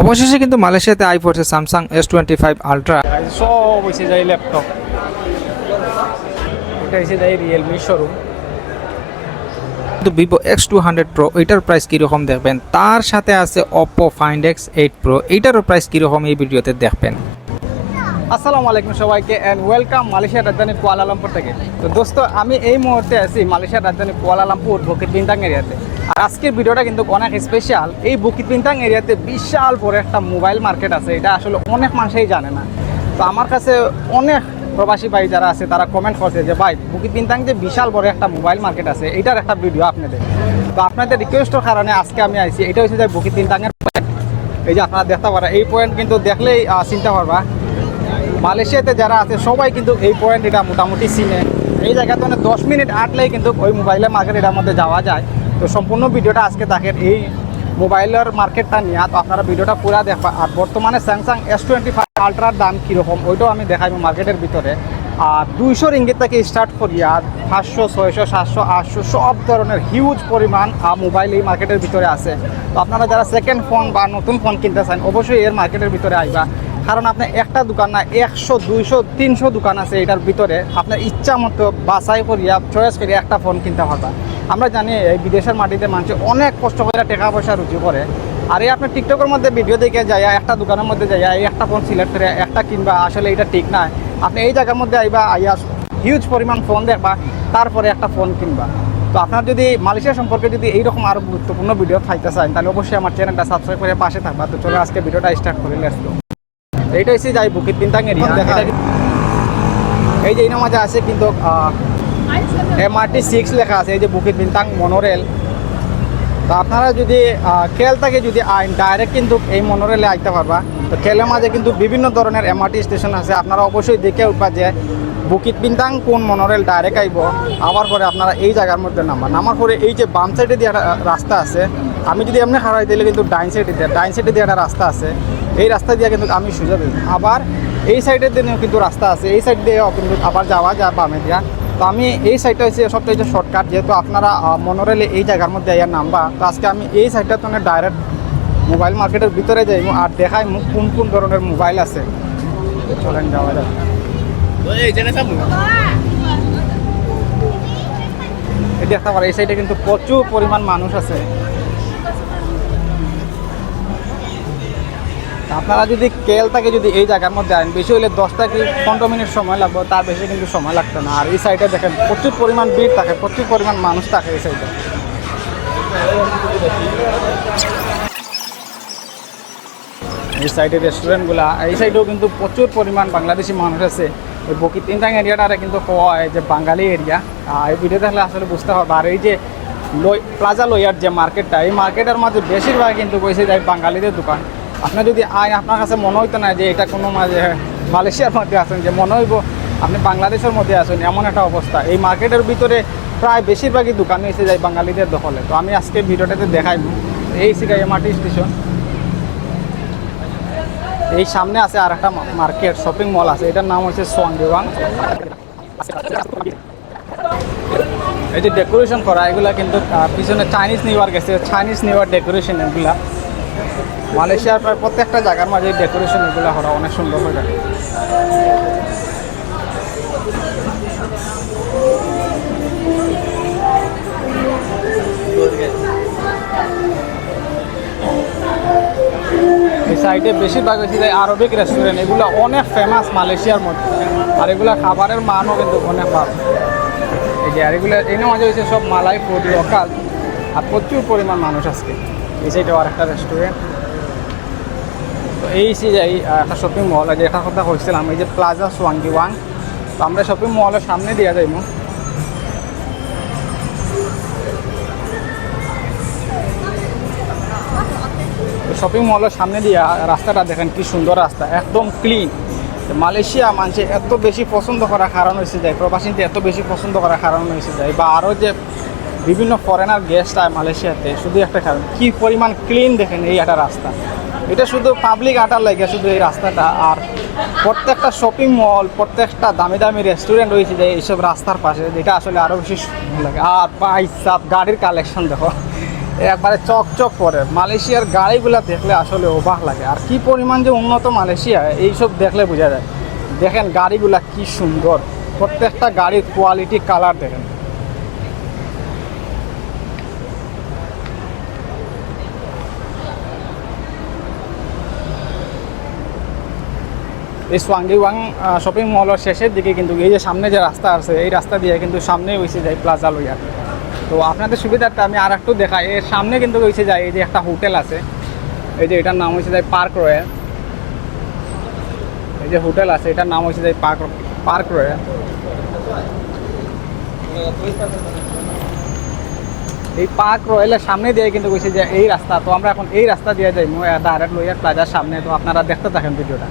অবশেষে কিন্তু মালয়েশিয়াতে আই পড়ছে Samsung S twenty five ultra সব হয়েছে যাই ল্যাপটপ এটা হয়েছে যাই রিয়েলমি শোরুম কিন্তু Vivo X two hundred pro এটার প্রাইস কীরকম দেখবেন? তার সাথে আছে Oppo find X eight pro এইটারও price কীরকম এই ভিডিওতে দেখবেন। আসসালামু আলাইকুম সবাইকে অ্যান্ড ওয়েলকাম মালয়েশিয়ার রাজধানী কুয়ালালামপুর থেকে। তো দোস্ত আমি এই মুহূর্তে আছি মালয়েশিয়ার রাজধানী কুয়ালালামপুর বুকিত বিন্তাং এরিয়াতে। আর আজকের ভিডিওটা কিন্তু অনেক স্পেশাল এই বুকিত বিন্তাং এরিয়াতে বিশাল বড় একটা মোবাইল মার্কেট আছে, এটা আসলে অনেক মানুষই জানে না। তো আমার কাছে অনেক প্রবাসী ভাই যারা আছে, তারা কমেন্ট করছে যে, ভাই বুকিত বিন্তাং যে বিশাল বড় একটা মোবাইল মার্কেট আছে, এটার একটা ভিডিও আপনাদের তো আপনাদের রিকোয়েস্টের কারণে আজকে আমি আইছি, এটা হচ্ছে যে বুকিত পয়েন্ট এই যে আপনারা দেখতে পারা, এই পয়েন্ট কিন্তু দেখলেই চিন্তা করবা। মালয়েশিয়াতে যারা আছে, সবাই কিন্তু এই পয়েন্ট এটা মোটামুটি চিনে। এই জায়গাতে মানে দশ মিনিট আটলেই কিন্তু ওই মোবাইলের মার্কেট এটার মধ্যে যাওয়া যায়। তো সম্পূর্ণ ভিডিওটা আজকে দেখেন, এই মোবাইলের মার্কেটটা নিয়ে। তো আপনারা ভিডিওটা পুরা দেখবা। আর বর্তমানে স্যামসাং এস টোয়েন্টি ফাইভ আলট্রার দাম কীরকম, ওইটাও আমি দেখাইব মার্কেটের ভিতরে। আর দুইশো রিঙ্গিত থেকে স্টার্ট করি আর পাঁচশো, ছয়শো, সাতশো, আটশো, সব ধরনের হিউজ পরিমাণ মোবাইল এই মার্কেটের ভিতরে আছে। তো আপনারা যারা সেকেন্ড ফোন বা নতুন ফোন কিনতে চান, অবশ্যই এর মার্কেটের ভিতরে আইবা। কারণ আপনি একটা দোকান না, একশো, দুইশো, তিনশো দোকান আছে এটার ভিতরে। আপনার ইচ্ছা মতো বাছাই করিয়া চয়েস করিয়া একটা ফোন কিনতে পারবা। আমরা জানি এই বিদেশের মাটিতে মানুষ অনেক কষ্ট করে টাকা পয়সা রুজি করে। আর এই আপনার টিকটকের মধ্যে ভিডিও দেখে যায় একটা দোকানের মধ্যে যায় এই একটা ফোন সিলেক্ট করে একটা কিনবা আসলে এটা ঠিক না। আপনি এই জায়গার মধ্যে আইবা আইয়া হিউজ পরিমাণ ফোন দেখবা তারপরে একটা ফোন কিনবা। তো আপনার যদি মালয়েশিয়া সম্পর্কে যদি এইরকম আরও গুরুত্বপূর্ণ ভিডিও খাইতে চান তাহলে অবশ্যই আমার চ্যানেলটা সাবস্ক্রাইব করে পাশে থাকবা। তো চলো আজকে ভিডিওটা স্টার্ট করে গো এইটা হচ্ছে যাই বুকিত বিন্তাং এরিয়া এই যে এই নামাজে আছে কিন্তু এমআরটি সিক্স লেখা আছে, এই যে বুকিত বিন্তাং মনোরেল। তো আপনারা যদি খেল থেকে যদি আইন ডাইরেক্ট কিন্তু এই মনোরেলে আইতে পারবা। তো খেলের মাঝে কিন্তু বিভিন্ন ধরনের এমআরটি স্টেশন আছে। আপনারা অবশ্যই দেখে উঠবা যে বুকিত বিন্তাং কোন মনোরেল ডাইরেক্ট আইব। আবার পরে আপনারা এই জায়গার মধ্যে নামবা। নামার পরে এই যে বাম সাইডে দিয়ে একটা রাস্তা আছে, আমি যদি এমনি হারাই দিলে কিন্তু ডাইন সাইডে দিয়ে ডাইন সাইডে দিয়ে একটা রাস্তা আছে। এই রাস্তা দিয়ে কিন্তু আমি সুযোগ দিই আবার এই সাইডের দিনেও কিন্তু রাস্তা আছে। এই সাইড দিয়েও কিন্তু আবার যাওয়া যায় বামে দিয়া। তো আমি এই সাইডটা হচ্ছে সবটা হচ্ছে শর্টকাট যেহেতু আপনারা মনোরেলে এই জায়গার মধ্যে ইয়ার নামবা তো আজকে আমি এই সাইডটা তো ডাইরেক্ট মোবাইল মার্কেটের ভিতরে যাই আর দেখাই মুখ কোন কোন ধরনের মোবাইল আছে। চলেন যাওয়া যাক। এই দেখতে পারো এই সাইডে কিন্তু প্রচুর পরিমাণ মানুষ আছে। আপনারা যদি কেল থেকে যদি এই জায়গার মধ্যে আইন বেশি হলে দশ থেকে পনেরো মিনিট সময় লাগবে, তার বেশি কিন্তু সময় লাগতো না। আর এই সাইডে দেখেন, প্রচুর পরিমাণ ভিড় থাকে, প্রচুর পরিমাণ মানুষ থাকে এই সাইডে এই সাইডে রেস্টুরেন্টগুলা এই সাইডেও কিন্তু প্রচুর পরিমাণ বাংলাদেশি মানুষ আছে। এই বকি তিনটাং এরিয়াটারে কিন্তু কয় যে বাঙালি এরিয়া এই ভিডিও দেখলে আসলে বুঝতে হবে। আর এই যে লই প্লাজা লইয়ার যে মার্কেটটা এই মার্কেটের মাঝে বেশিরভাগ কিন্তু কইছে যে বাঙালিদের দোকান। আপনি যদি আয় আপনার কাছে মনে হইতো না যে এটা কোনো মাঝে মালয়েশিয়ার মধ্যে আছেন, যে মনে হইব আপনি বাংলাদেশের মধ্যে আছেন, এমন একটা অবস্থা। এই মার্কেটের ভিতরে প্রায় বেশিরভাগই দোকান হয়েছে যায় বাঙালিদের দখলে। তো আমি আজকে ভিডিওটাতে দেখাইব। এই সিগা এমআরটি স্টেশন। এই সামনে আছে আর একটা মার্কেট, শপিং মল আছে। এটার নাম হচ্ছে সোয়াংডিওয়াং এই যে ডেকোরেশন করা, এগুলা কিন্তু পিছনে চাইনিজ নিউ ইয়ার গেছে। চাইনিজ নিউ ইয়ার ডেকোরেশন এগুলা। মালয়েশিয়ার প্রায় প্রত্যেকটা জায়গার মাঝে ডেকোরেশন এগুলো করা অনেক সুন্দর হয়ে থাকে। এই সাইডে বেশিরভাগ হচ্ছে যে আরবিক রেস্টুরেন্ট এগুলো অনেক ফেমাস মালয়েশিয়ার মধ্যে। আর এগুলো খাবারের মানও কিন্তু অনেক ভালো। এই যে, আর এগুলো এই মাঝে হয়েছে সব মালাই ফুড লোকাল। আর প্রচুর পরিমাণ মানুষ আজকে। এই সাইডেও আর একটা রেস্টুরেন্ট এই যে একটা শপিং মল যে একটা কথা কইছিলাম, এই যে প্লাজা সোয়াঙ্গি ওয়াং তো আমরা শপিং মলের সামনে দিয়ে যাইব শপিং মলের সামনে দিয়া রাস্তাটা দেখেন কি সুন্দর রাস্তা, একদম ক্লিন মালয়েশিয়া মানুষে এত বেশি পছন্দ করার কারণ হয়েছে যায় প্রবাসীতে এত বেশি পছন্দ করার কারণ হয়েছে যায় বা আরও যে বিভিন্ন ফরেনার গেস্ট আয় মালয়েশিয়াতে, শুধু একটা কারণ, কি পরিমাণ ক্লিন দেখেন এই একটা রাস্তা। এটা শুধু পাবলিক আটার লাগে, শুধু এই রাস্তাটা। আর প্রত্যেকটা শপিং মল প্রত্যেকটা দামি দামি রেস্টুরেন্ট রয়েছে যে এইসব রাস্তার পাশে। যেটা আসলে আরও বেশি লাগে। আর ভাই সাপ গাড়ির কালেকশন দেখো। একবারে চকচক করে। মালয়েশিয়ার গাড়িগুলো দেখলে আসলে অবাক লাগে। আর কি পরিমাণ যে উন্নত মালয়েশিয়া, এইসব দেখলে বোঝা যায়। দেখেন গাড়িগুলা কি সুন্দর। প্রত্যেকটা গাড়ির কোয়ালিটি কালার দেখেন। এই সোয়াঙ্গিওয়াং শপিং মলের শেষের দিকে কিন্তু এই যে সামনে যে রাস্তা আছে, এই রাস্তা দিয়ে কিন্তু সামনে হয়েছে যায় প্লাজা লইয়া তো আপনাদের সুবিধার্থে আমি আর একটু দেখাই। এর সামনে কিন্তু হয়েছে যায় এই যে একটা হোটেল আছে, এই যে এটার নাম হয়েছে যায় পার্ক রয়্যাল এই যে হোটেল আছে, এটার নাম হয়েছে যায় পার্ক পার্ক রয়্যাল এই পার্ক রয়্যালের সামনে দিয়ে কিন্তু কইছে যে এই রাস্তা। তো আমরা এখন এই রাস্তা দিয়ে যাই ডাইরেক্ট লইয়ার প্লাজার সামনে। তো আপনারা দেখতে থাকেন ভিডিওটা।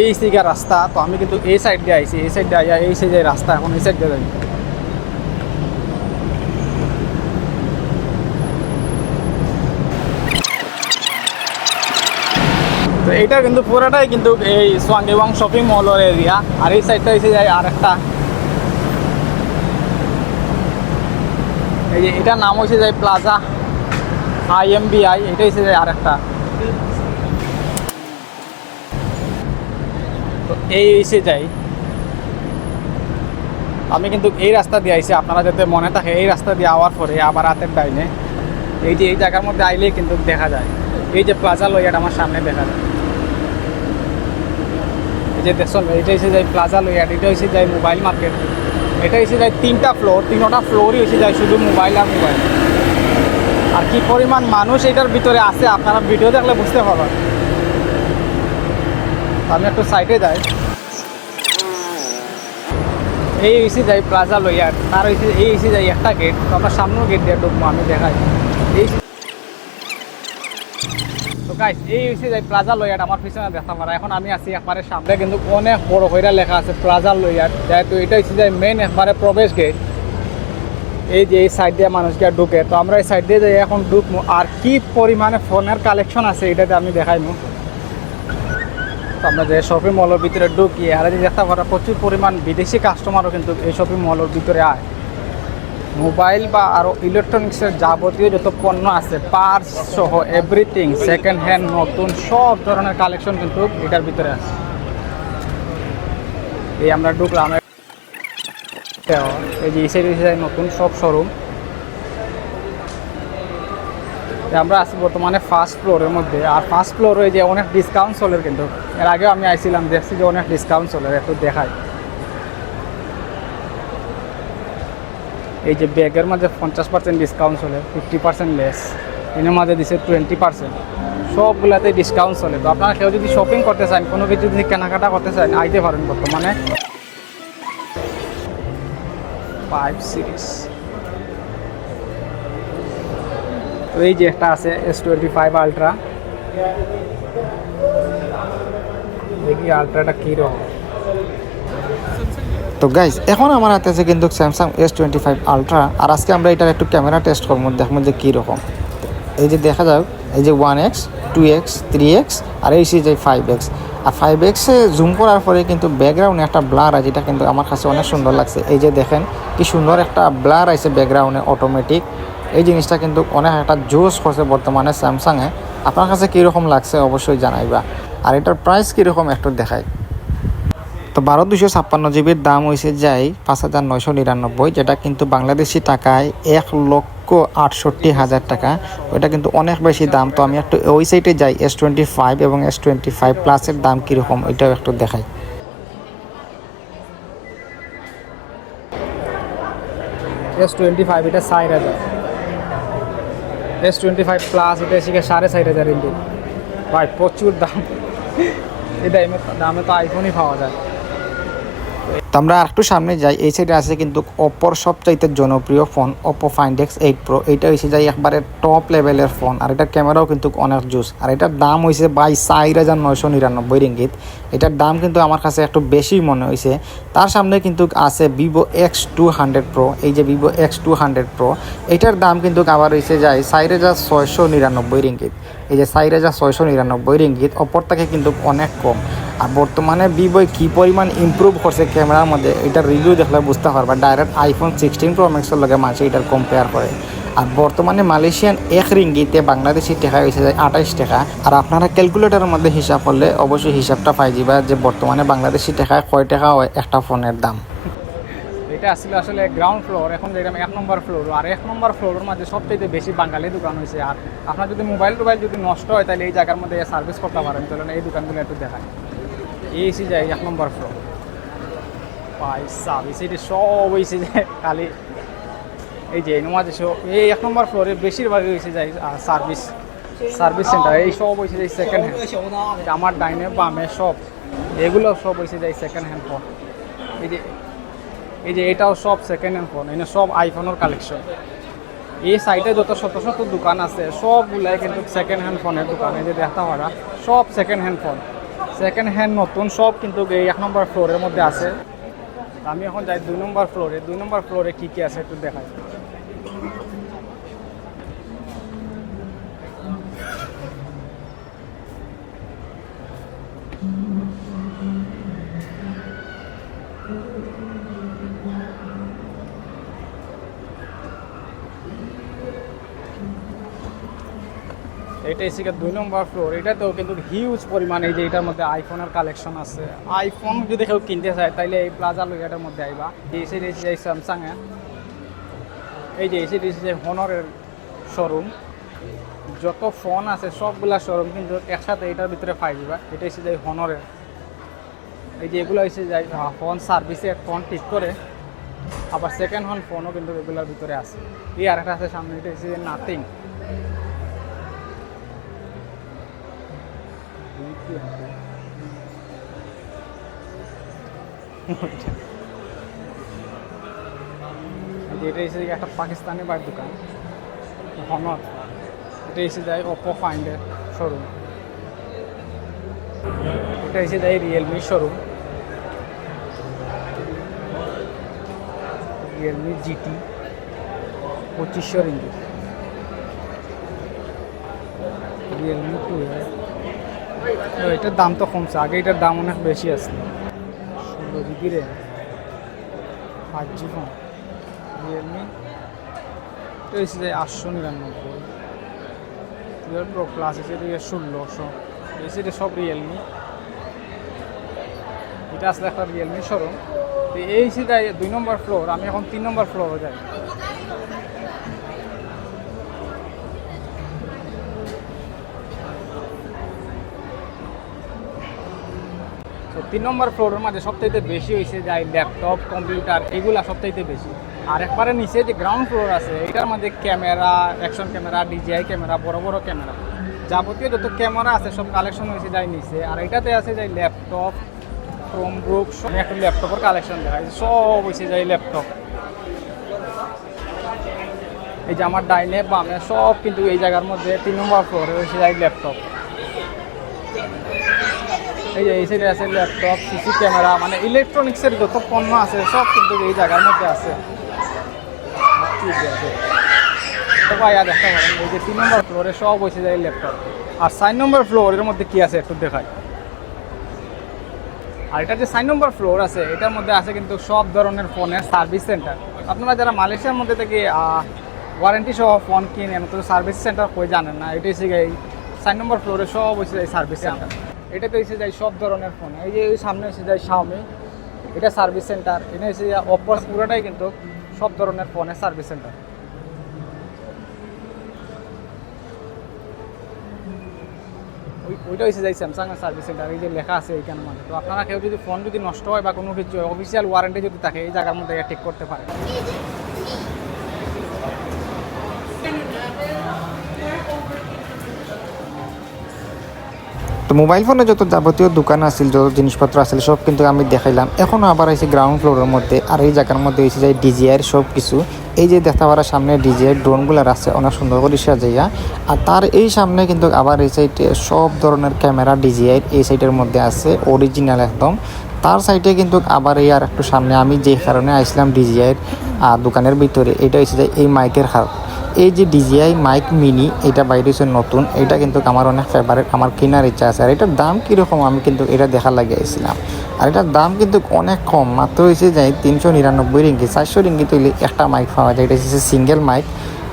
এই সিগা রাস্তা, তো আমি কিন্তু এই সাইড দিয়ে আইছি, এই সাইড দিয়ে আইয়া এই সাইডে রাস্তা, এখন এই সাইড দিয়ে যাই তো এইটা কিন্তু পুরোটাই কিন্তু এই সোয়াঙ্গিবাং শপিং মলের এরিয়া আর এই সাইডটা এসে যায় আর একটা। এই যে এটার নাম হয়েছে যায় প্লাজা আইএমবিআই এটা এসে যায় আর একটা। এই এসে যাই। আমি কিন্তু এই রাস্তা দিয়ে আইছি, আপনারা যাতে মনে থাকে, এই রাস্তা দিয়ে আওয়ার পরে আবার রাতের ডাইনে। এই যে এই জায়গার মধ্যে আইলেই কিন্তু দেখা যায়। এই যে প্লাজা লইয়াটা আমার সামনে দেখা যায়। এই যে দেখুন এটা এসে যায় প্লাজা লইয়াট এটা এসে যায় মোবাইল মার্কেট। এটা এসে যায় তিনটা ফ্লোর, তিনটা ফ্লোরই এসে যায় শুধু মোবাইল আর মোবাইল। আর কি পরিমাণ মানুষ এটার ভিতরে আছে, আপনারা ভিডিও দেখলে বুঝতে পারবেন। আমি একটু সাইডে যাই। এই এসে যাই প্লাজা লইয়ার তার এসে এই এসে যাই একটা গেট তো আমরা সামনেও গেট দিয়ে ঢুকবো আমি দেখাই। এই তো গাইস এই এসে যাই প্লাজা লইয়ার আমার পিছনে দেখা পারা এখন আমি আছি একবারে সামনে, কিন্তু অনেক বড় কইরা লেখা আছে প্লাজা লইয়ার যেহেতু এটা এসে যাই মেন একবারে প্রবেশ গেট এই যে এই সাইড দিয়ে মানুষ গিয়ে ঢুকে। তো আমরা এই সাইড দিয়ে যাই, এখন ঢুকবো। আর কি পরিমাণে ফোনের কালেকশন আছে, এটাতে আমি দেখাইমু। আমরা যে শপিং মলের ভিতরে ঢুকি আর এই যে দেখতে পারা প্রচুর পরিমাণ বিদেশি কাস্টমারও কিন্তু এই শপিং মলের ভিতরে আয়। মোবাইল বা আরও ইলেকট্রনিক্সের যাবতীয় যত পণ্য আছে পার্স সহ এভরিথিং সেকেন্ড হ্যান্ড নতুন, সব ধরনের কালেকশন কিন্তু এটার ভিতরে আছে। এই আমরা ঢুকলাম। এই যে নতুন সব শোরুম আমরা আছি বর্তমানে ফার্স্ট ফ্লোরের মধ্যে। আর ফার্স্ট ফ্লোরে যে অনেক ডিসকাউন্ট চলে কিন্তু। এর আগেও আমি আইছিলাম, দেখছি যে অনেক ডিসকাউন্ট চলে, একটু দেখাই। এই যে ব্যাগের মাঝে পঞ্চাশ পার্সেন্ট ডিসকাউন্ট চলে ফিফটি পার্সেন্ট লেস এর মাঝে দিছে টোয়েন্টি পার্সেন্ট সবগুলাতে ডিসকাউন্ট চলে। তো আপনারা কেউ যদি শপিং করতে চান, কোনো কিছু যদি কেনাকাটা করতে চান, আইতে পারেন বর্তমানে। ফাইভ সিরিজ তো এই যে একটা আছে এস টোয়েন্টি ফাইভ আলট্রা দেখি আলট্রাটা কীরকম তো গাইজ এখন আমার হাতে আছে কিন্তু Samsung S twenty five ultra আর আজকে আমরা এটার একটু ক্যামেরা টেস্ট করব, দেখব যে কীরকম এই যে দেখা যাক, এই যে one X two X three X আর এই সি যে ফাইভ এক্স আর ফাইভ এক্সে জুম করার পরে কিন্তু ব্যাকগ্রাউন্ডে একটা ব্লার আছে যেটা কিন্তু আমার কাছে অনেক সুন্দর লাগছে। এই যে দেখেন, কি সুন্দর একটা ব্লার আছে ব্যাকগ্রাউন্ডে অটোমেটিক এই জিনিসটা কিন্তু অনেক একটা জোস করছে বর্তমানে স্যামসাংয়ে। আপনার কাছে কীরকম লাগছে অবশ্যই জানাইবা। আর এটার প্রাইস কীরকম একটু দেখাই। তো বারো দুশো ছাপ্পান্ন জিবির দাম হয়েছে যাই পাঁচ হাজার নয়শো নিরানব্বই, যেটা কিন্তু বাংলাদেশি টাকায় এক লক্ষ আটষট্টি হাজার টাকা। ওইটা কিন্তু অনেক বেশি দাম। তো আমি একটু ওই সাইডে যাই এস টোয়েন্টি ফাইভ এবং এস টোয়েন্টি ফাইভ প্লাসের দাম কীরকম, ওইটাও একটু দেখাই। এস টোয়েন্টি ফাইভ এটা ষাট হাজার এস টোয়েন্টি ফাইভ প্লাস এটা এসে সাড়ে চার হাজার ইন্ডিয়া ভাই, প্রচুর দাম। এই দামে তো আইফোনই পাওয়া যায়। তো আমরা আরেকটু সামনে যাই। এই সাইডে আছে কিন্তু অপোর সবচাইতে জনপ্রিয় phone Oppo find X eight pro এইটা হয়েছে যাই একবারে টপ লেভেলের ফোন আর এটার ক্যামেরাও কিন্তু অনেক জুস। আর এটার দাম হয়েছে বাই চার হাজার নয়শো নিরানব্বই রিঙ্গিত। এটার দাম কিন্তু আমার কাছে একটু বেশি মনে হয়েছে তার সামনে কিন্তু আছে Vivo X two hundred pro এই যে Vivo X two hundred pro এটার দাম কিন্তু আবার হয়েছে যাই চার হাজার ছয়শো নিরানব্বই রিঙ্গিত। এই যে চার হাজার ছয়শো নিরানব্বই রিঙ্গিত থেকে কিন্তু অনেক কম। আর বর্তমানে ভিভোয় কী পরিমাণ ইমপ্রুভ করছে ক্যামেরার মধ্যে এটার রিভিউ দেখলে বুঝতে পারবা। ডাইরেক্ট আইফোন সিক্সটিন প্রো ম্যাক্সের লগে মাঝে এটার কম্পেয়ার করে। আর বর্তমানে মালয়েশিয়ান এক রিঙ্গিতে বাংলাদেশি টাকা হয়েছে যায় আঠাইশ টাকা। আর আপনারা ক্যালকুলেটারের মধ্যে হিসাব করলে অবশ্যই হিসাবটা পাই যাবা যে বর্তমানে বাংলাদেশি টাকায় কয় টাকা হয় একটা ফোনের দাম। এটা আসলে আসলে গ্রাউন্ড ফ্লোর এখন যেটা এক নম্বর ফ্লোর আর এক নম্বর ফ্লোরের মধ্যে সবচেয়ে বেশি বাঙালি দোকান হয়েছে আর আপনার যদি মোবাইল টোবাইল যদি নষ্ট হয়, তাহলে এই জায়গার মধ্যে সার্ভিস করতে পারেন। তাহলে এই দোকানগুলো একটু দেখায় এসে যায় এক নম্বর ফ্লোর পাই সার্ভিস এটি সব হয়েছে যায় খালি এই যে এই নমাজে সব এই এক নম্বর ফ্লোরে বেশিরভাগই হয়েছে যায় সার্ভিস সার্ভিস সেন্টার এই সব হয়েছে যায় সেকেন্ড হ্যান্ড আমার ডাইনে, বামে সব, এগুলো সব হয়েছে যায় সেকেন্ড হ্যান্ড ফোন এই যে এই যে এটাও সব সেকেন্ড হ্যান্ড ফোন এনে সব আইফোনের কালেকশন এই সাইডে যত শত শত দোকান আছে, সবগুলাই কিন্তু সেকেন্ড হ্যান্ড ফোনের দোকান। এই যে দেখা সব second hand phone second hand নতুন সব কিন্তু এই এক নম্বর ফ্লোরের মধ্যে আছে। আমি এখন যাই দুই নম্বর ফ্লোরে দুই নম্বর ফ্লোরে কী কী আছে একটু দেখাই। এটা এসে দুই নম্বর ফ্লোর এটাতেও কিন্তু হিউজ পরিমাণে এই যে এটার মধ্যে আইফোনের কালেকশন আছে। আইফোন যদি কেউ কিনতে চায়, তাইলে এই প্লাজা লইয়াটার মধ্যে আইবা। এই সাইডে এসে যায় স্যামসাং এ এই যে এসে এসে যে হনরের শোরুম যত ফোন আছে, সবগুলা শোরুম কিন্তু একসাথে এটার ভিতরে পাই যাবা এটা এসে যায় হনরের এই যে এগুলো এসে যায় ফোন সার্ভিসে ফোন ঠিক করে, আবার সেকেন্ড হ্যান্ড ফোনও কিন্তু এগুলোর ভিতরে আছে। এই আরেকটা আছে সামনে, এটা এসে নাথিং এটা এসে একটা পাকিস্তানি বাইর দোকান। হনর। এটা এসে যায় ওপো ফাইন্ডের শোরুম এটা এসে যায় রিয়েলমি শোরুম রিয়েলমি জিটি পঁচিশশো রিঙ্গি। রিয়েলমি টু এটার দাম তো কমছে। আগে এটার দাম অনেক বেশি আছে। ষোলো GB RAM five G phone. Realme এসে যায় আটশো নিরানব্বই। টুয়েলভ প্রো প্লাস এসে দিয়ে ষোলোশো। এসে দিয়ে সব রিয়েলমি এটা আসলে একটা রিয়েলমি শোরুম। এই সিটাই দুই নম্বর ফ্লোর আমি এখন তিন নম্বর ফ্লোরে যাই। তো তিন নম্বর ফ্লোরের মাঝে সবচাইতে বেশি হয়েছে যাই ল্যাপটপ কম্পিউটার এগুলা সবচাইতে বেশি। আর একবারে নিচে যে গ্রাউন্ড ফ্লোর আছে, এটার মধ্যে camera action camera DJI camera বড় বড় ক্যামেরা যাবতীয় যত ক্যামেরা আছে, সব কালেকশন হয়েছে যাই নিচে। আর এটাতে আছে যাই ল্যাপটপ ক্রোমব্রুক সব একটা ল্যাপটপের কালেকশন দেখাই। সব হয়েছে যাই ল্যাপটপ এই যে আমার ডাইনে বামে সব কিন্তু এই জায়গার মধ্যে তিন নম্বর ফ্লোরে হয়েছে যাই ল্যাপটপ এই যে, এই আছে ল্যাপটপ সিসি ক্যামেরা মানে ইলেকট্রনিক্সের যত পণ্য আছে, সব কিন্তু এই জায়গার মধ্যে আছে। এই যে তিন নম্বর ফ্লোরে সব বসে যায় ল্যাপটপ আর সাইন নম্বর ফ্লোরের মধ্যে কি আছে একটু দেখায় আর এটা যে সাইন নম্বর ফ্লোর আছে, এটার মধ্যে আছে কিন্তু সব ধরনের ফোনের সার্ভিস সেন্টার আপনারা যারা মালয়েশিয়ার মধ্যে থেকে ওয়ারেন্টি সহ ফোন কিনেন, তো সার্ভিস সেন্টার কই জানেন না? এটা হচ্ছে এই সাইন নম্বর ফ্লোরে সব হচ্ছে যায় সার্ভিস সেন্টার এটাতে এসে যায় সব ধরনের ফোন। এই যে সামনে এসে যায় শাওমি এটা সার্ভিস সেন্টার এটা এসে যায় অপর পুরোটাই কিন্তু সব ধরনের ফোনের সার্ভিস সেন্টার ওই ওইটা হচ্ছে যাই স্যামসাং এর সার্ভিস সেন্টার এই যে লেখা আছে এইখানে মানে তো আপনারা কেউ যদি ফোন যদি নষ্ট হয় বা কোনো কিছু অফিসিয়াল ওয়ারেন্টি যদি থাকে, এই জায়গার মধ্যে ঠিক করতে পারে তো মোবাইল ফোনে যত যাবতীয় দোকান আছিল, যত জিনিসপত্র আছিল, সব কিন্তু আমি দেখাইলাম। এখনও আবার আইসি গ্রাউন্ড ফ্লোরের মধ্যে, আর এই জায়গার মধ্যে হয়েছে যে ডিজিআইয়ের সব কিছু। এই যে দেখতে পারা সামনে ডিজিআই ড্রোনগুলার আছে অনেক সুন্দর করে সাজাইয়া, আর তার এই সামনে কিন্তু আবার এই সাইডে সব ধরনের ক্যামেরা ডিজিআই এই সাইডের মধ্যে আছে অরিজিনাল একদম। তার সাইডে কিন্তু আবার এই আর একটু সামনে আমি যে কারণে আইসলাম ডিজিআইয়ের দোকানের ভিতরে, এটা হচ্ছে যে এই মাইকের হাত। এই যে ডিজিআই মাইক মিনি এটা বাইরে হচ্ছে নতুন এটা কিন্তু আমার অনেক ফেভারিট আমার কেনার ইচ্ছা আছে। আর এটার দাম কীরকম আমি কিন্তু এটা দেখা লাগিয়েছিলাম আর এটার দাম কিন্তু অনেক কম মাত্র হয়েছে যাই তিনশো নিরানব্বই রিঙ্গি চারশো রিঙ্গি তৈরি একটা মাইক পাওয়া যায় এটা হচ্ছে সিঙ্গেল মাইক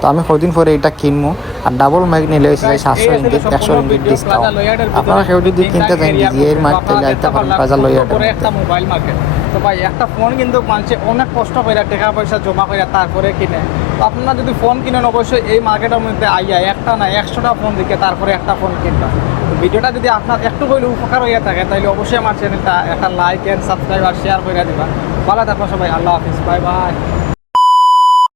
তো আমি কদিন পরে এটা কিনবো আর ডাবল মাইক নিলে হয়েছে Guys, সাতশো হচ্ছে একশো রিঙ্গিত ডিসকাউন্ট আপনারা কেউ যদি কিনতে চান ডিজিএর মাইক তাহলে আইতে পারেন বাজার কত তো ভাই, একটা ফোন কিন্তু মানুষে অনেক কষ্ট করে টাকা পয়সা জমা করে তারপরে কিনে। তো আপনারা যদি ফোন কিনেন, অবশ্যই এই মার্কেটের মধ্যে আইয়া একটা না একশোটা ফোন দিকে তারপরে একটা ফোন কিনবা। তো ভিডিওটা যদি আপনার একটু হইলে উপকার হইয়া থাকে তাহলে অবশ্যই আমার চ্যানেলটা একটা লাইক অ্যান্ড সাবস্ক্রাইব আর শেয়ার করে দিবা। ভালো থাকব সবাই, আল্লাহ হাফিজ বাই বাই